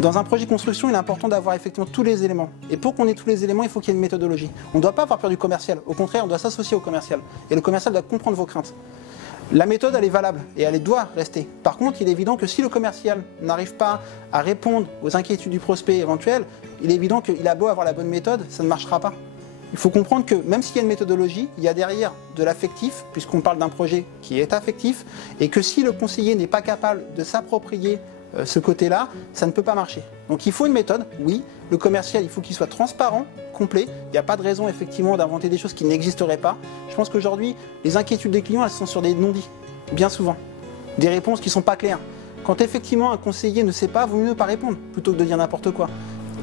Dans un projet de construction, il est important d'avoir effectivement tous les éléments. Et pour qu'on ait tous les éléments, il faut qu'il y ait une méthodologie. On ne doit pas avoir peur du commercial. Au contraire, on doit s'associer au commercial. Et le commercial doit comprendre vos craintes. La méthode, elle est valable et elle doit rester. Par contre, il est évident que si le commercial n'arrive pas à répondre aux inquiétudes du prospect éventuel, il est évident qu'il a beau avoir la bonne méthode, ça ne marchera pas. Il faut comprendre que même s'il y a une méthodologie, il y a derrière de l'affectif, puisqu'on parle d'un projet qui est affectif, et que si le conseiller n'est pas capable de s'approprier ce côté-là, ça ne peut pas marcher. Donc il faut une méthode, oui. Le commercial, il faut qu'il soit transparent, complet. Il n'y a pas de raison effectivement d'inventer des choses qui n'existeraient pas. Je pense qu'aujourd'hui, les inquiétudes des clients, elles sont sur des non-dits, bien souvent. Des réponses qui ne sont pas claires. Quand effectivement un conseiller ne sait pas, vaut mieux ne pas répondre, plutôt que de dire n'importe quoi.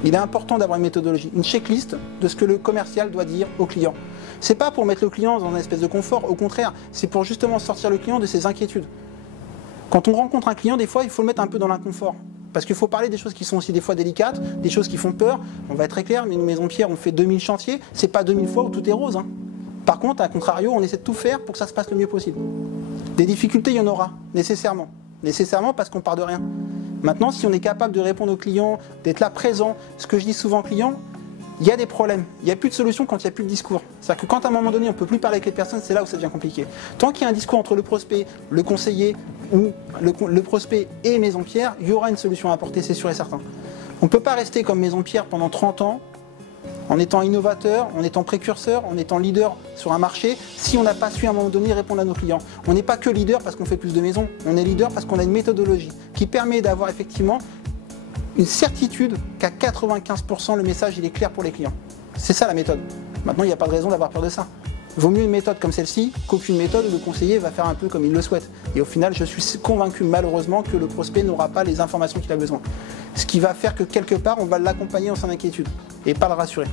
Il est important d'avoir une méthodologie, une checklist de ce que le commercial doit dire au client. C'est pas pour mettre le client dans une espèce de confort, au contraire, c'est pour justement sortir le client de ses inquiétudes. Quand on rencontre un client, des fois, il faut le mettre un peu dans l'inconfort. Parce qu'il faut parler des choses qui sont aussi des fois délicates, des choses qui font peur. On va être très clair, mais nous, Maison Pierre, on fait 2000 chantiers. C'est pas 2000 fois où tout est rose. Hein. Par contre, à contrario, on essaie de tout faire pour que ça se passe le mieux possible. Des difficultés, il y en aura, nécessairement. Nécessairement parce qu'on part de rien. Maintenant, si on est capable de répondre aux clients, d'être là présent, ce que je dis souvent aux clients, il y a des problèmes. Il n'y a plus de solution quand il n'y a plus de discours. C'est-à-dire que quand à un moment donné, on ne peut plus parler avec les personnes, c'est là où ça devient compliqué. Tant qu'il y a un discours entre le prospect, le conseiller ou le prospect et Maison Pierre, il y aura une solution à apporter, c'est sûr et certain. On ne peut pas rester comme Maison Pierre pendant 30 ans, en étant innovateur, en étant précurseur, en étant leader sur un marché, si on n'a pas su à un moment donné répondre à nos clients. On n'est pas que leader parce qu'on fait plus de maisons, on est leader parce qu'on a une méthodologie qui permet d'avoir effectivement une certitude qu'à 95% le message il est clair pour les clients. C'est ça la méthode. Maintenant, il n'y a pas de raison d'avoir peur de ça. Vaut mieux une méthode comme celle-ci qu'aucune méthode où le conseiller va faire un peu comme il le souhaite. Et au final, je suis convaincu malheureusement que le prospect n'aura pas les informations qu'il a besoin. Ce qui va faire que quelque part, on va l'accompagner dans son inquiétude et pas le rassurer.